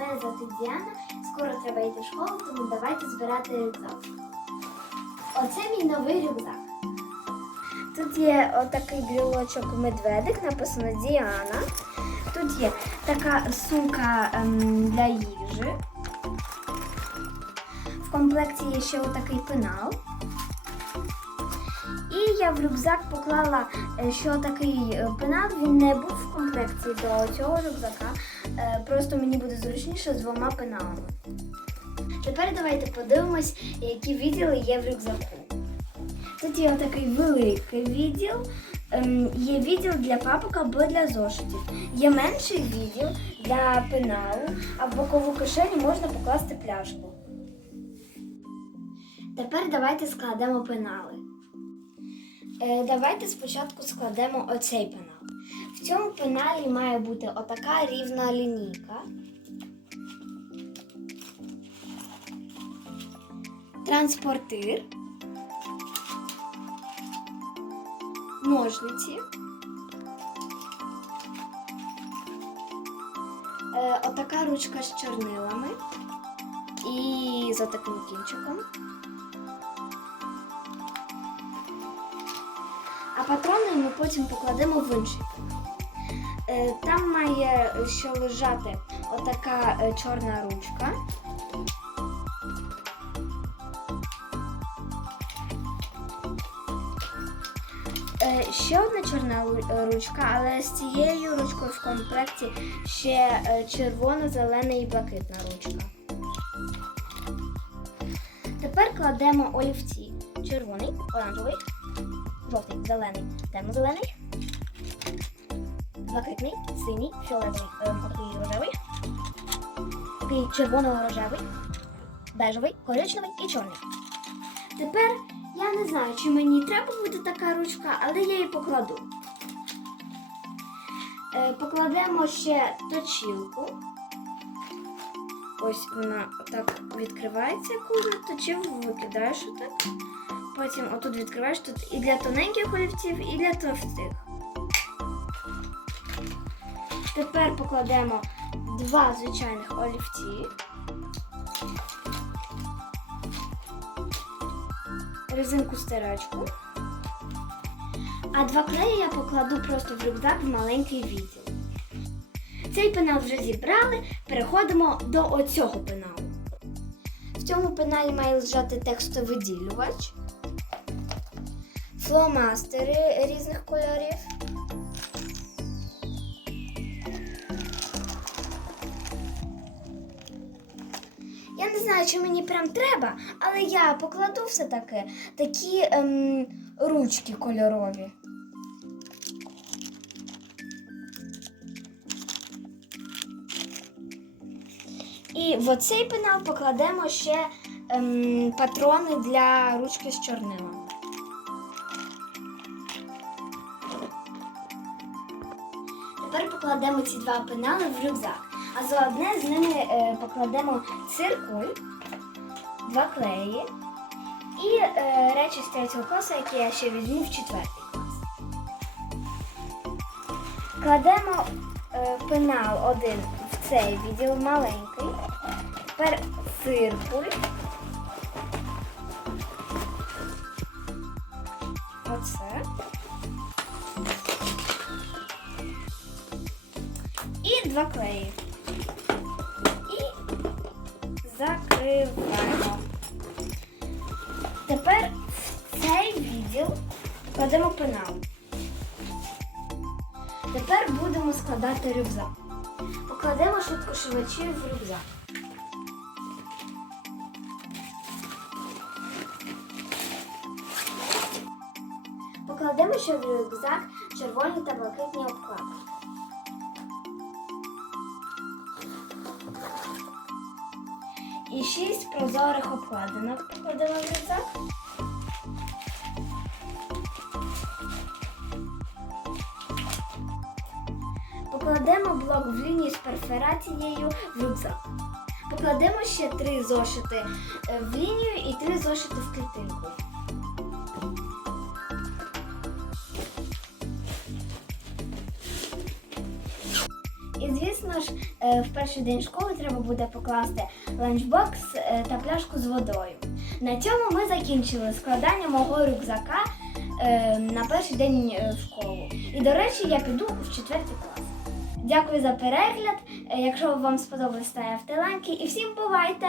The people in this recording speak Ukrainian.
Мене звати Діана. Скоро треба йти в школу, тому давайте збирати рюкзак. Оце мій новий рюкзак. Тут є отакий брілочок медведик, написано Діана. Тут є така сумка ем, для їжі. В комплекті є ще отакий пенал. І я в рюкзак поклала, е, що такий е, пенал він не був в комплекті до цього рюкзака. Е, Просто мені буде зручніше з двома пеналами. Тепер давайте подивимось, які відділи є в рюкзаку. Тут є отакий великий відділ. ем, Є відділ для папок або для зошитів. Є менший відділ для пеналу, а в бокову кишеню можна покласти пляшку. Тепер давайте складемо пенали. Е, давайте спочатку складемо оцей пенал. В цьому пеналі має бути отака рівна лінійка. Транспортир. Ножниці. Е, отака ручка з чорнилами і за таким кінчиком. А патрони ми потім покладемо в інший. Е, Там має що лежати отака е, чорна ручка. Е, Ще одна чорна е, ручка, але з цією ручкою в комплекті ще червона, зелена і блакитна ручка. Тепер кладемо олівці. Червоний, оранжевий, жовтий, зелений, темно-зелений, блакитний, синій, фіолетовий, е, такий рожевий, такий червоно-рожевий, бежевий, коричневий і чорний. Тепер я не знаю, чи мені треба буде така ручка, але я її покладу. Е, покладемо ще точілку. Ось вона отак відкривається, коли точив, викидаєш отак. Потім отут відкриваєш тут і для тоненьких олівців, і для товстих. Тепер покладемо два звичайних олівці. Резинку стирачку. А два клеї я покладу просто в рюкзак в маленький відділ. Цей пенал вже зібрали, переходимо до оцього пеналу. В цьому пеналі має лежати текстовиділювач, фломастери різних кольорів. Я не знаю, чи мені прям треба, але я покладу все-таки такі ем, ручки кольорові. І в оцей пенал покладемо ще ем, патрони для ручки з чорнилами. Тепер покладемо ці два пенали в рюкзак. А заодне з ними е, покладемо циркуль, два клеї і е, речі з третього класу, які я ще візьму в четвертий клас. Кладемо е, пенал один в цей відділ маленький. Тепер циркуль. І два клеї. І закриваємо. Тепер в цей відділ кладемо пенал. Тепер будемо складати рюкзак. Покладемо швидко швидкошивачі в рюкзак. Покладемо ще в рюкзак червоні та блакитні обкладки. І шість прозорих обкладинок покладемо в рюкзак. Покладемо блок в лінію з перфорацією в рюкзак. Покладемо ще три зошити е, в лінію і три зошити в клітинку. І звісно ж, е, в перший день школи треба буде покласти ланчбокс е, та пляшку з водою. На цьому ми закінчили складання мого рюкзака е, на перший день школи. І до речі, я піду в четвертий клас. Дякую за перегляд. Якщо вам сподобалось, ставте лайки і всім бувайте!